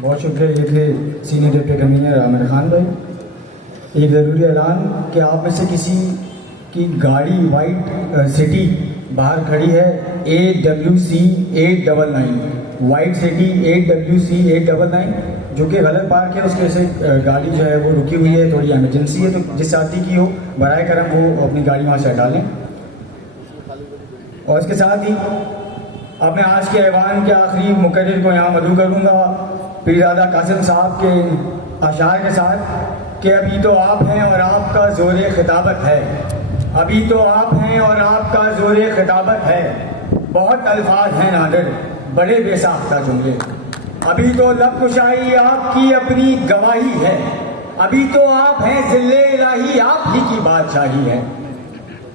बहुत शुक्रिया। ये थे senior deputy commissioner Aamir Khan भाई। एक ज़रूरी ऐलान कि आप में से किसी की गाड़ी वाइट सिटी बाहर खड़ी है AWC 899, वाइट सिटी 8WC 899 जो कि गलत पार्क है, उसके से गाड़ी जो है वो रुकी हुई है, थोड़ी इमरजेंसी है, तो जिस साथी की हो बराए करम वो अपनी गाड़ी वहाँ से हटा लें। और इसके साथ ही अब मैं आज के ऐवान के आखिरी मुकर्रिर को यहाँ मदऊ करूँगा पीरज़ादा कासिम साहब के अशार के साथ कि अभी तो आप हैं और आपका ज़ोर खिताबत है, अभी तो आप हैं और आपका ज़ोर खिताबत है, बहुत अल्फाज हैं नादिर बड़े बेसाख्ता जुमले, अभी तो लब कुशाई आपकी अपनी गवाही है, अभी तो आप हैं ज़िल्ले इलाही आप ही की बादशाही है,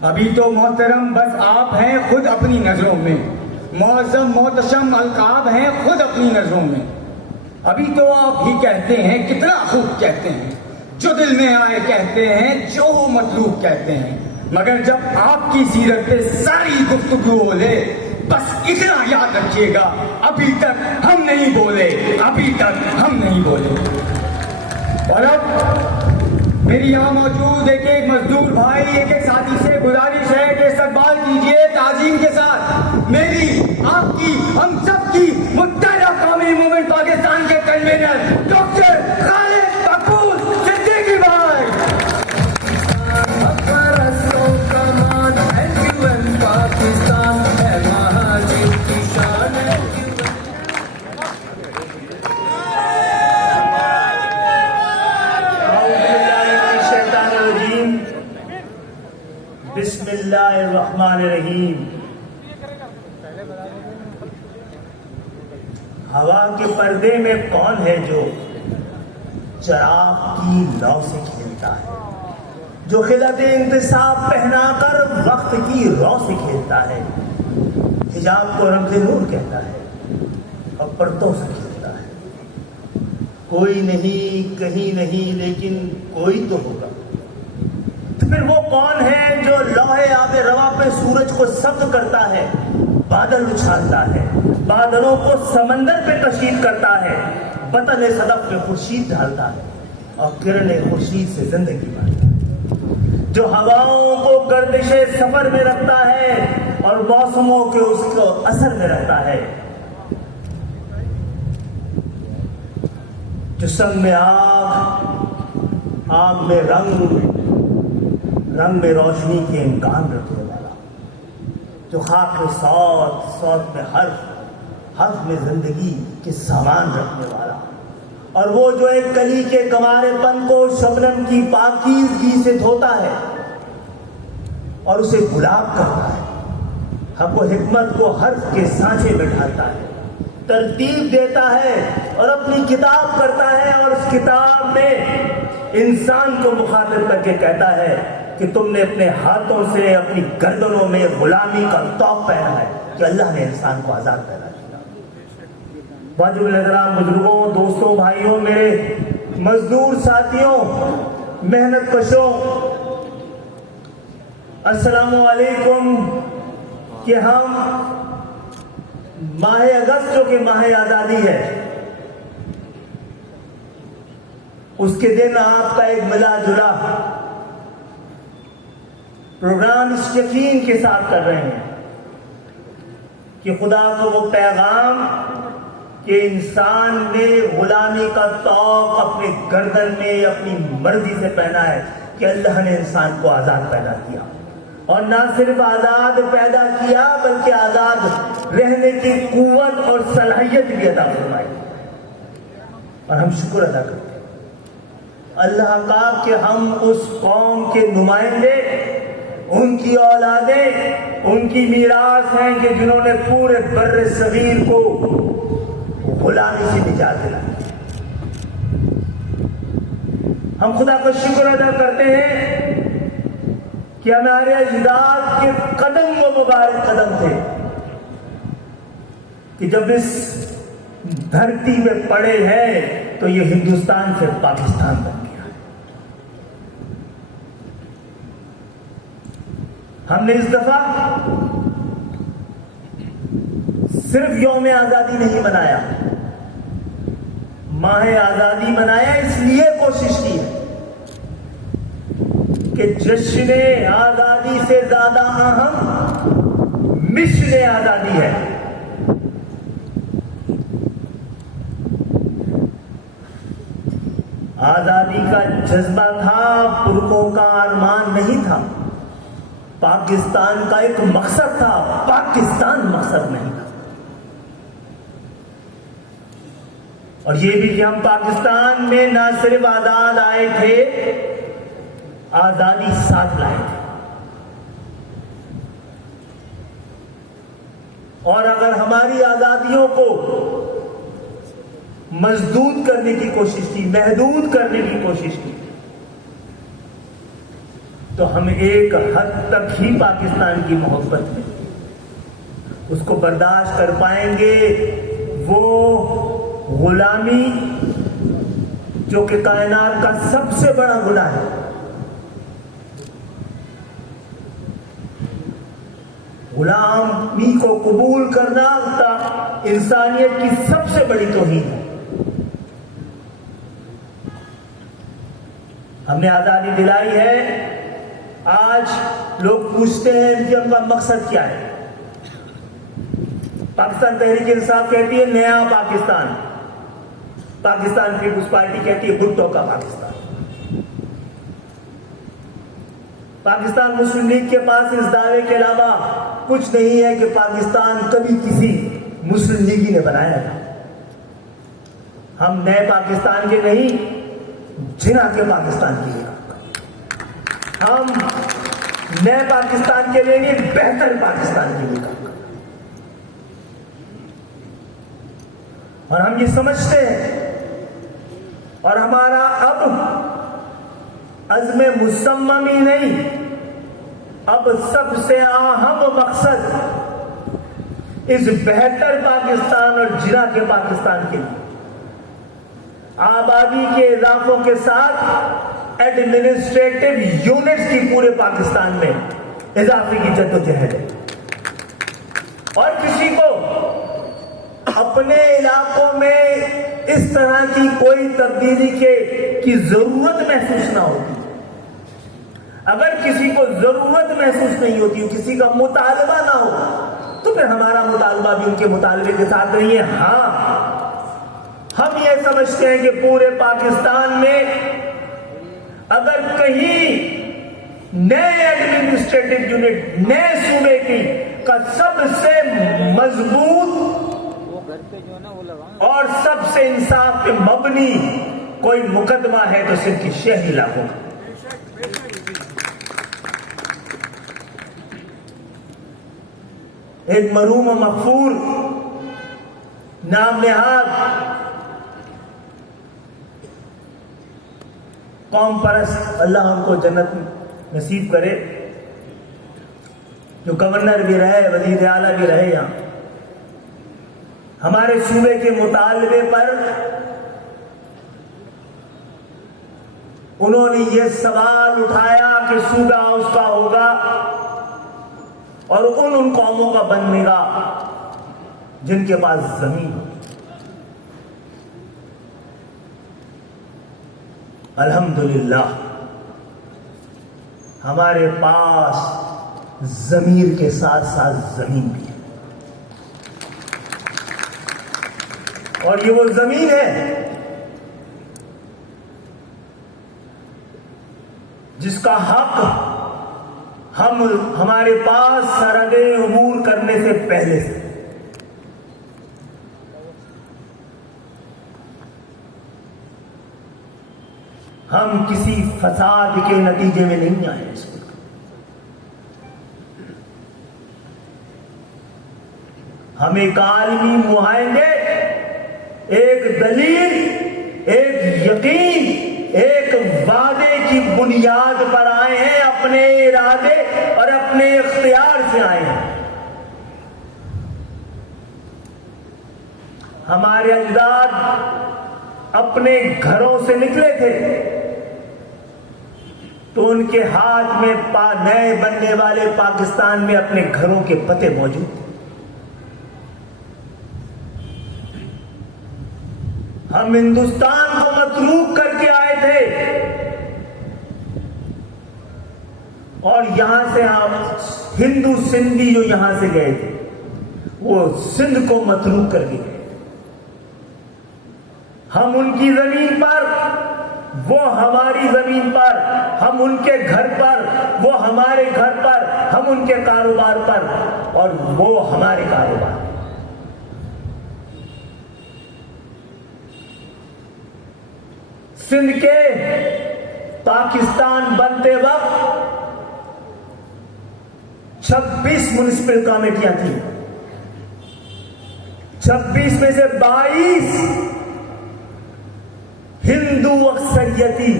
अभी तो मोहतरम बस आप हैं खुद अपनी नज़रों में, मुअज़्ज़म मोहतशम अलकाब हैं खुद अपनी नज़रों में, अभी तो आप ही कहते हैं कितना खूब कहते हैं, जो दिल में आए कहते हैं, जो मतलूब कहते हैं, मगर जब आपकी सीरत पे सारी गुफ्तगू बोले बस इतना याद रखिएगा अभी तक हम नहीं बोले, अभी तक हम नहीं बोले। और अब मेरी यहाँ मौजूद एक मजदूर भाई एक साथी से गुजारिश है कि इस्तकबाल कीजिए ताजीम के साथ मेरी आपकी हम सब की मुत्तहदा कौमी मूवमेंट पाकिस्तान के कन्वीनर डॉक्टर खालिद मकबूल सिद्दीकी भाई। बिस्मिल्लाहिर्रहमानिर्रहीम। हवा के पर्दे में कौन है जो चराग की लौ से खेलता है, जो खिलत इंतिसाब पहनाकर वक्त की रौ से खेलता है, हिजाब को रमज़े नूर कहता है और पर्दों से खेलता है। कोई नहीं कहीं नहीं लेकिन कोई तो होगा। तो फिर वो कौन है जो लौहे आबे रवा पे सूरज को सब्ज़ करता है, बादल उछालता है, बादलों को समंदर पे कशीद करता है, बतन सदफ पे खुर्शीद डालता है और किरण खुर्शीद से जिंदगी बनाता है, जो हवाओं को गर्दिशे सफर में रखता है और मौसमों के उसको असर में रखता है, जो संग में आग, आग में रंग, रंग में रोशनी के इम्कान रखने वाला, जो खाक में सौत, सौत में हर्फ, हर्फ में जिंदगी के सामान रखने वाला, और वो जो एक कली के कमारेपन को शबनम की पाकीज़गी से धोता है और उसे गुलाब करता है, हक व हिकमत को हर्फ के सांचे में ढालता है, तरतीब देता है और अपनी किताब करता है, और उस किताब में इंसान को मुखातिब करके कहता है कि तुमने अपने हाथों से अपनी गर्दनों में गुलामी का तौक पहना है कि अल्लाह ने इंसान को आजाद पैदा किया। वाजिब एहतराम बुजुर्गों, दोस्तों, भाइयों, मेरे मजदूर साथियों, मेहनत कशों, अस्सलामु अलैकुम। कि हम माह अगस्त जो कि माह आजादी है, उसके दिन आपका एक मिला जुला प्रोग्राम इस यकीन के साथ कर रहे हैं कि खुदा को वो पैगाम कि इंसान ने गुलामी का तौक अपने गर्दन में अपनी मर्जी से पहना है कि अल्लाह ने इंसान को आजाद पैदा किया, और ना सिर्फ आजाद पैदा किया बल्कि आजाद रहने की कुव्वत और सलाहियत भी अदा फरमाई। और हम शुक्र अदा करते हैं अल्लाह का कि हम उस कौम के नुमाइंदे, उनकी औलादें, उनकी मीरास हैं कि जिन्होंने पूरे बर्रे सगीर को गुलामी से निजात दिलाई। हम खुदा का शुक्र अदा करते हैं कि हमारे अजदाद के कदम वो मुबारक कदम थे कि जब इस धरती में पड़े हैं तो ये हिंदुस्तान से पाकिस्तान बन गया है। हमने इस दफा सिर्फ यौम आजादी नहीं मनाया माह आजादी मनाया इसलिए कोशिश की है कि जश्न आजादी से ज्यादा अहम मिशन आजादी है। आजादी का जज्बा था, पुरखों का अरमान नहीं था। पाकिस्तान का एक मकसद था, पाकिस्तान मकसद नहीं था। और ये भी कि हम पाकिस्तान में ना सिर्फ आजाद आए थे, आजादी साथ लाए थे। और अगर हमारी आजादियों को मजदूद करने की कोशिश की, महदूद करने की कोशिश की, तो हम एक हद तक ही पाकिस्तान की मोहब्बत में उसको बर्दाश्त कर पाएंगे। वो गुलामी जो कि कायनात का सबसे बड़ा गुनाह है, गुलामी को कबूल करना इंसानियत की सबसे बड़ी तौहीन है। हमने आजादी दिलाई है। आज लोग पूछते हैं कि उनका मकसद क्या है। पाकिस्तान तहरीक इंसाफ कहती है नया पाकिस्तान, पाकिस्तान पीपुल्स पार्टी कहती है भुट्टो का पाकिस्तान। पाकिस्तान मुस्लिम लीग के पास इस दावे के अलावा कुछ नहीं है कि पाकिस्तान कभी किसी मुस्लिम लीगी ने बनाया था। हम नए पाकिस्तान के नहीं, जिना के पाकिस्तान के लिए काम करें। हम नए पाकिस्तान के लिए नहीं, बेहतर पाकिस्तान के लिए काम करें। और हम ये समझते हैं, और हमारा अब अज़्म मुसम्मम ही नहीं, अब सबसे अहम मकसद इस बेहतर पाकिस्तान और जिना के पाकिस्तान के लिए आबादी के इजाफों के साथ एडमिनिस्ट्रेटिव यूनिट्स की पूरे पाकिस्तान में इजाफे की जद्दोजहद है। और किसी को अपने इलाकों में इस तरह की कोई तब्दीली की जरूरत महसूस ना होती। अगर किसी को जरूरत महसूस नहीं होती, किसी का मुतालबा ना हो, तो फिर हमारा मुतालबा भी उनके मुतालबे के साथ नहीं है। हाँ, हम ये समझते हैं कि पूरे पाकिस्तान में अगर कहीं नए एडमिनिस्ट्रेटिव यूनिट, नए सूबे की का सबसे मजबूत और सबसे इंसाफ पे मबनी कोई मुकदमा है तो सिर्फ शहरी इलाकों का। एक मरूम मगफूर नाम नेहाद कौम परस्त, अल्लाह उनको जन्नत नसीब करे, जो गवर्नर भी रहे, वजीर आला भी रहे, यहां हमारे सूबे के मुतालबे पर उन्होंने ये सवाल उठाया कि सूबा उसका होगा और उन कौमों का बनेगा जिनके पास जमीन हो। अल्हम्दुलिल्लाह हमारे पास जमीर के साथ साथ जमीन भी है, और ये वो जमीन है जिसका हक हमारे पास सरहदे अबूर करने से पहले से हम किसी फसाद के नतीजे में नहीं आए। हम एक आलमी मुआहदे, एक दलील, एक यकीन, एक वादे की बुनियाद पर आए हैं, अपने इरादे और अपने इख्तियार से आए हैं। हमारे अजदाद अपने घरों से निकले थे तो उनके हाथ में नए बनने वाले पाकिस्तान में अपने घरों के पते मौजूद थे। हम हिंदुस्तान को मतरूक करके आए थे और यहां से आप हिंदू सिंधी जो यहां से गए थे वो सिंध को मतरूक करके गए। हम उनकी जमीन पर, वो हमारी जमीन पर, हम उनके घर पर, वो हमारे घर पर, हम उनके कारोबार पर और वो हमारे कारोबार। सिंध के पाकिस्तान बनते वक्त 26 म्युनिसिपल कमेटियां थी। 26 में से 22 हिंदू अक्सरियती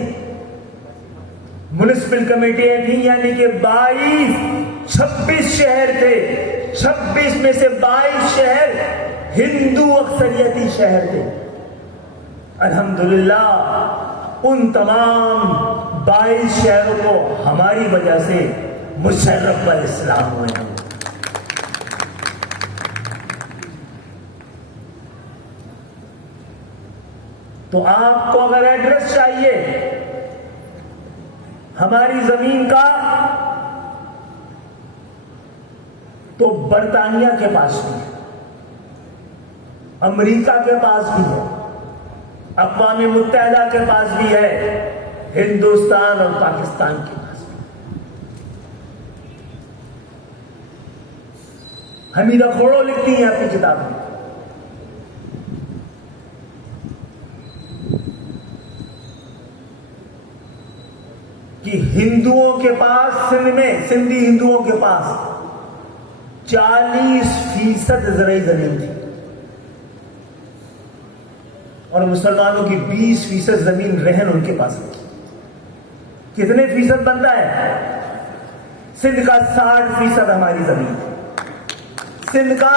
म्युनिसिपल कमेटियां थी, यानी कि 26 शहर थे। 26 में से 22 शहर हिंदू अक्सरियती शहर थे। अल्हम्दुलिल्लाह उन तमाम 22 शहरों को हमारी वजह से मुशर्रफ अल इस्लाम हुए हैं। तो आपको अगर एड्रेस चाहिए हमारी जमीन का, तो बर्तानिया के पास भी है, अमेरिका के पास भी है, अक़वाम मुत्तहिदा के पास भी है, हिंदुस्तान और पाकिस्तान के पास भी। हमीदा खोड़ो लिखती है अपनी किताब में कि हिंदुओं के पास, सिंध में सिंधी हिंदुओं के पास 40% ज़राई ज़मीन थी और मुसलमानों की 20% जमीन रहन उनके पास थी। कितने फीसद बनता है? सिंध का 60% हमारी जमीन है। सिंध का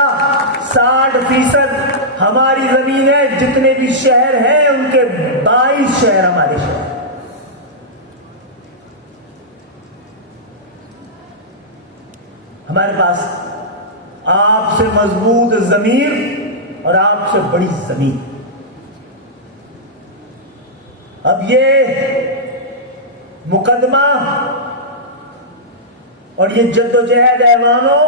60% हमारी जमीन है। जितने भी शहर हैं उनके 22 शहर हमारे शहर। हमारे पास आपसे मजबूत जमीन और आपसे बड़ी जमीन। अब ये मुकदमा और ये जद्दोजहद ऐवानों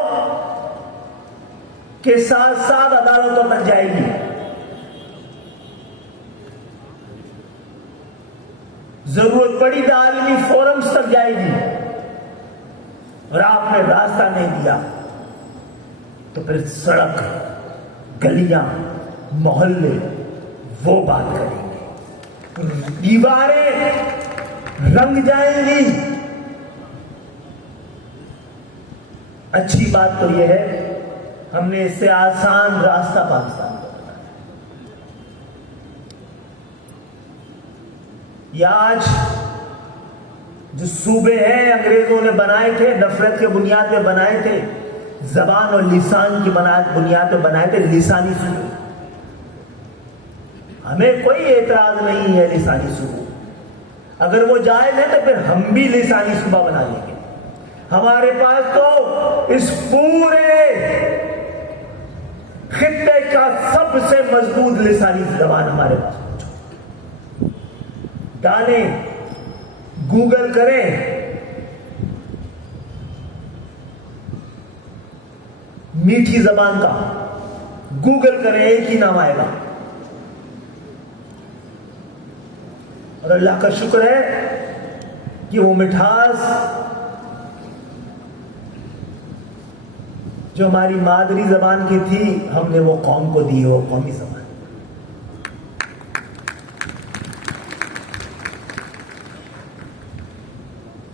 के साथ साथ अदालतों तक जाएगी। जरूरत पड़ी तो आलमी फोरम्स तक जाएगी। और आपने रास्ता नहीं दिया तो फिर सड़क, गलियां, मोहल्ले वो बात करेंगे, दीवारें रंग जाएंगी। अच्छी बात तो यह है हमने इससे आसान रास्ता पाकिस्तान को बताया। ये आज जो सूबे हैं अंग्रेजों ने बनाए थे, नफरत के बुनियाद पे बनाए थे, जबान और लिसान की बुनियाद पे बनाए थे, लिसानी सूबे। हमें कोई एतराज नहीं है लिसानी सूबे, अगर वो जायज है तो फिर हम भी लिसानी सूबा बना लेंगे। हमारे पास तो इस पूरे खित्ते का सबसे मजबूत लिसानी जबान हमारे पास। डालें, गूगल करें, मीठी जबान का गूगल करें, एक ही नाम आएगा। और अल्लाह का शुक्र है कि वो मिठास जो हमारी मादरी जबान की थी हमने वो कौम को दी, वो कौमी जबान।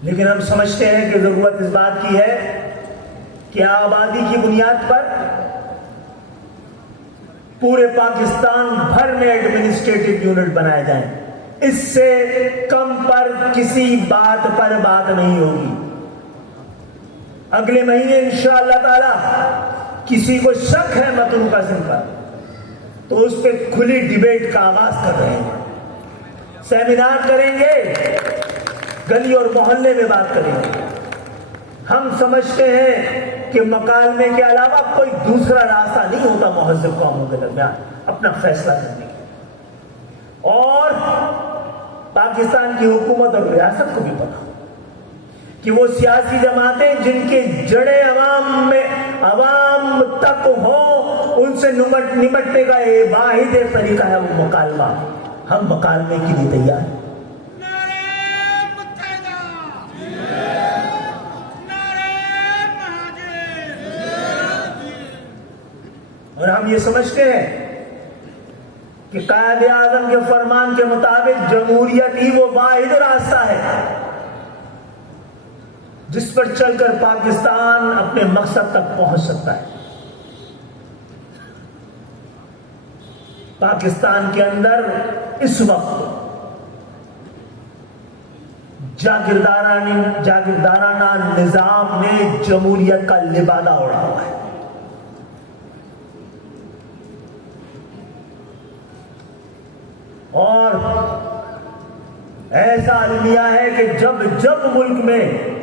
लेकिन हम समझते हैं कि जरूरत इस बात की है कि आबादी की बुनियाद पर पूरे पाकिस्तान भर में एडमिनिस्ट्रेटिव यूनिट बनाए जाएं। इससे कम पर किसी बात पर बात नहीं होगी। अगले महीने इंशाअल्लाह ताला किसी को शक है मतलूब कासिम पर तो उस पर खुली डिबेट का आगाज कर रहे हैं। सेमिनार करेंगे, गली और मोहल्ले में बात करेंगे। हम समझते हैं कि मकालमे के अलावा कोई दूसरा रास्ता नहीं होता महज़्ज़ब कौमों के दरमियान अपना फैसला करने का। पाकिस्तान की हुकूमत और रियासत को भी पता कि वो सियासी जमातें जिनके जड़ें अवाम तक हो, उनसे निपटने का एक वाहिद तरीका है वो मुकालमा। हम मुकालमे के लिए तैयार हैं। और हम ये समझते हैं कि कायदे आजम के फरमान के मुताबिक जमहूरियत ही वो वाहिद रास्ता है जिस पर चलकर पाकिस्तान अपने मकसद तक पहुंच सकता है। पाकिस्तान के अंदर इस वक्त जागीरदाराना निजाम ने जमहूरियत का लिबादा उड़ा हुआ है। और ऐसा अलमिया है कि जब जब मुल्क में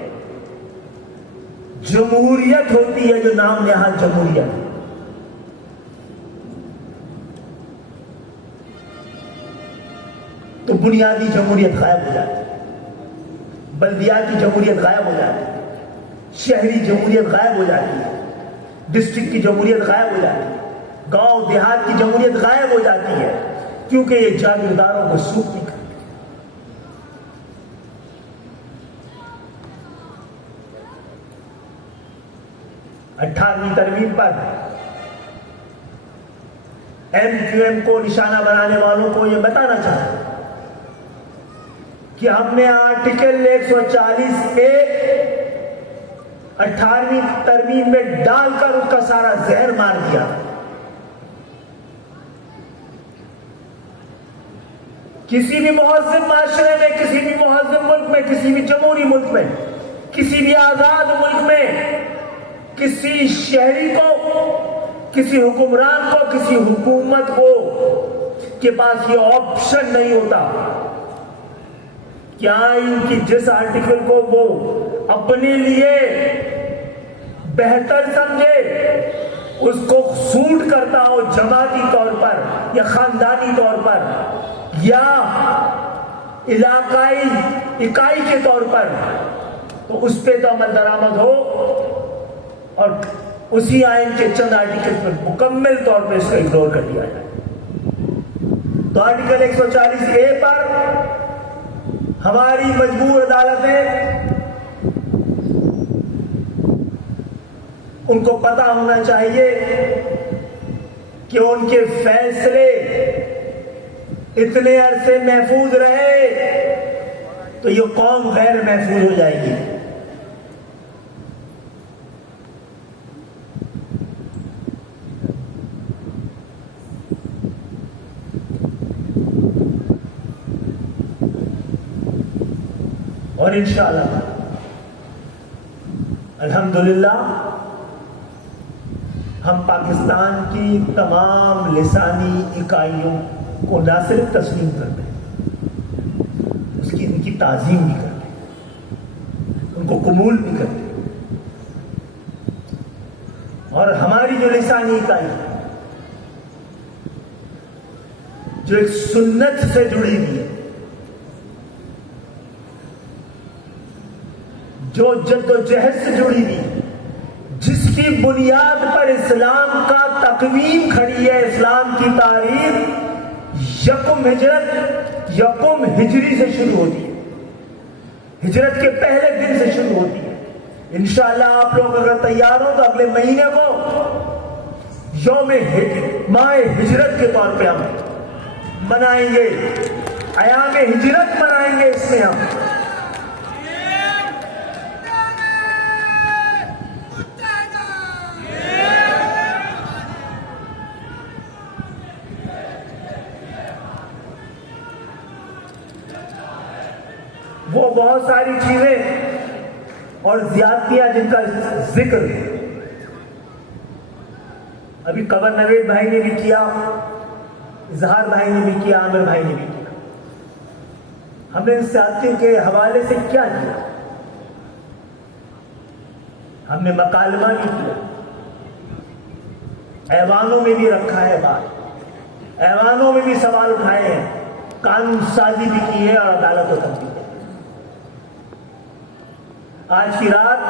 जमहूरियत होती है, जो नाम नहाद जमहूरियत, तो बुनियादी जमहूरियत गायब हो जाती है, बल्दियाती जमहूरियत गायब हो जाती है, शहरी जमहूरियत गायब हो जाती है, डिस्ट्रिक्ट की जमहूरियत गायब हो जाती है, गांव देहात की जमहूरियत गायब हो जाती है, क्योंकि ये जागीरदारों को सूख नहीं करते। 18वीं तरमीम पर MQM को निशाना बनाने वालों को यह बताना चाहता कि हमने आर्टिकल 140A 18वीं तरमीम में डालकर उसका सारा जहर मार दिया। किसी भी मुहज़्ज़म माशरे में, किसी भी मुहज़्ज़म मुल्क में, किसी भी जमहूरी मुल्क में, किसी भी आजाद मुल्क में किसी शहरी को, किसी हुक्मरान को, किसी हुकूमत को के पास ये ऑप्शन नहीं होता कि आइन की जिस आर्टिकल को वो अपने लिए बेहतर समझे, उसको सूट करता हो जमाती तौर पर या खानदानी तौर पर या इलाकाई इकाई के तौर पर, तो उस पर तो अमल दरामद हो और उसी आइन के चंद आर्टिकल पर मुकम्मल तौर पर इसको इग्नोर कर दिया जाए। तो आर्टिकल 140A पर हमारी मजबूर अदालतें, उनको पता होना चाहिए कि उनके फैसले इतने अरसे महफूज रहे तो ये कौम गैर महफूज हो जाएगी। और इंशाअल्लाह अल्हम्दुलिल्लाह हम पाकिस्तान की तमाम लिसानी इकाइयों को न सिर्फ तस्लीम करते हैं, उसकी उनकी ताज़ीम भी करते हैं, उनको कबूल भी करते हैं। और हमारी जो लिसानी इकाई जो एक सुन्नत से जुड़ी हुई है, जो जद्दोजहद से जुड़ी हुई है, जिसकी बुनियाद पर इस्लाम का तकवीम खड़ी है, इस्लाम की तारीख यकुम हिजरी से शुरू होती है, हिजरत के पहले दिन से शुरू होती है। इंशाअल्लाह आप लोग अगर तैयार हो तो अगले महीने को माह हिजरत के तौर पे हम मनाएंगे, अयाम हिजरत मनाएंगे। इसमें हम वो बहुत सारी चीजें और ज्यादतियां जिनका जिक्र अभी कबर नवेद भाई ने भी किया, इजहार भाई ने भी किया, आमिर भाई ने भी किया। हमने इन ज्यादतियों के हवाले से क्या किया? हमने मकालमा भी किया, ऐवानों में भी रखा है बात, ऐवानों में भी सवाल उठाए हैं, कानून साजी भी की है और अदालतों तक भी है। आज की रात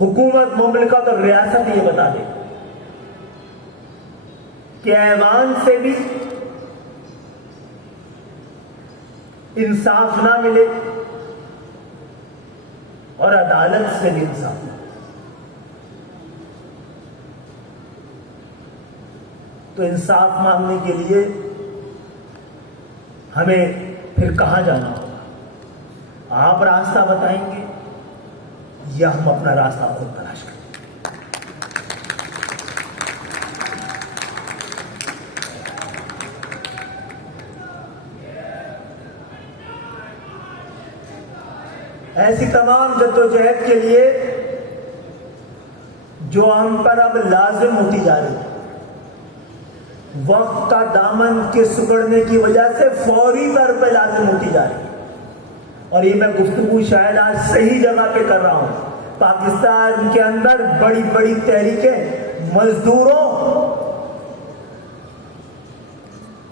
हुकूमत, मुमलिकत और रियासत ये बता दे कि ऐवान से भी इंसाफ ना मिले और अदालत से भी इंसाफ ना, तो इंसाफ मांगने के लिए हमें फिर कहां जाना होगा? आप रास्ता बताएंगे या हम अपना रास्ता खुद तलाश करें? ऐसी तमाम जद्दोजहद के लिए जो हम पर अब लाजिम होती जा रही है, वक्त का दामन के सुगड़ने की वजह से फौरी तौर पर लाजिम होती जा रही है। और ये मैं गुफ्तगू शायद आज सही जगह पे कर रहा हूं। पाकिस्तान के अंदर बड़ी बड़ी तहरीकें मजदूरों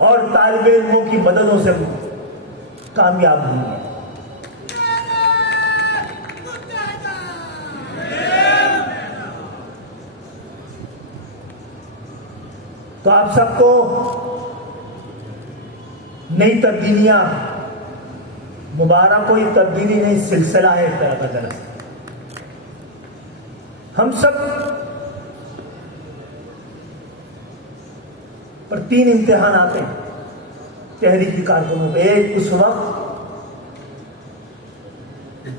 और तालिब इल्मों की मददों से कामयाब हुई है। तो आप सबको नई तब्दीलियां मुबारक हो। ये तब्दीली नहीं, सिलसिला है एक तरह का। दरअसल हम सब पर 3 इम्तिहान आते हैं तहरीकी कारकुनों पे। एक उस वक्त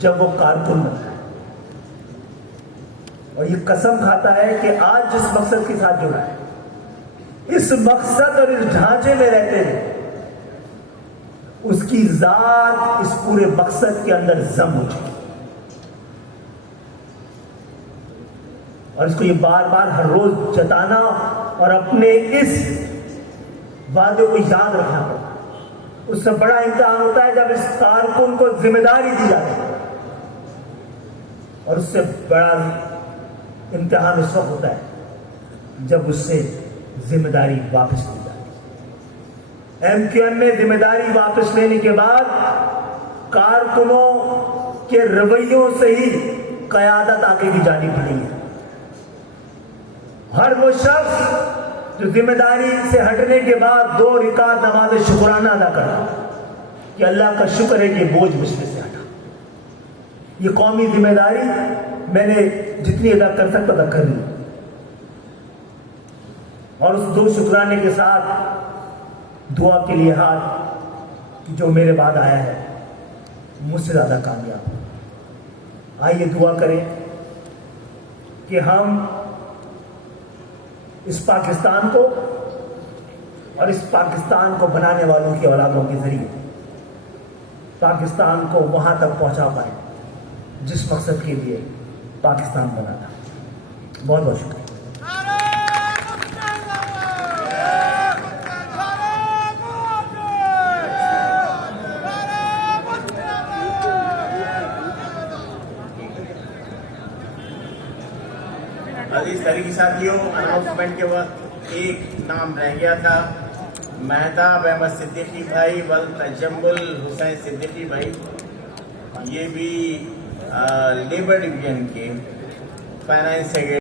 जब वो कारकुन बनता है और ये कसम खाता है कि आज जिस मकसद के साथ जुड़ा है, इस मकसद और इस ढांचे में रहते हुए उसकी जात इस पूरे मकसद के अंदर जम हो चुकी और इसको ये बार बार हर रोज जताना और अपने इस वादे को याद रखना पड़ता। उससे बड़ा इम्तिहान होता है जब इस कारकुन को जिम्मेदारी दी जाती है, और उससे बड़ा इम्तिहान उस वक्त होता है जब उससे जिम्मेदारी वापस ली जाती है। MQM में जिम्मेदारी वापस लेने के बाद कारकुनों के रवैयों से ही क़यादत आगे की जानी पड़ी है। हर वो शख्स जो जिम्मेदारी से हटने के बाद 2 रिकात नमाज शुक्राना अदा करता कि अल्लाह का शुक्र है कि बोझ मुझ पे से हटा। ये कौमी जिम्मेदारी मैंने जितनी अदा कर सकता अदा कर ली, और उस 2 शुक्राने के साथ दुआ के लिए हाथ कि जो मेरे बाद आया है मुझसे ज्यादा कामयाब। आइए दुआ करें कि हम इस पाकिस्तान को और इस पाकिस्तान को बनाने वालों की औलादों के जरिए पाकिस्तान को वहां तक पहुंचा पाए जिस मकसद के लिए पाकिस्तान बना था। बहुत बहुत शुक्रिया। अजीज तरीकी साथियों, अनाउंसमेंट के वक्त एक नाम रह गया था, मेहताब अहमद सिद्दीकी भाई वल तजम्मुल हुसैन सिद्दीकी भाई। ये भी लेबर डिवीजन के फाइनेंस सेक्रेटरी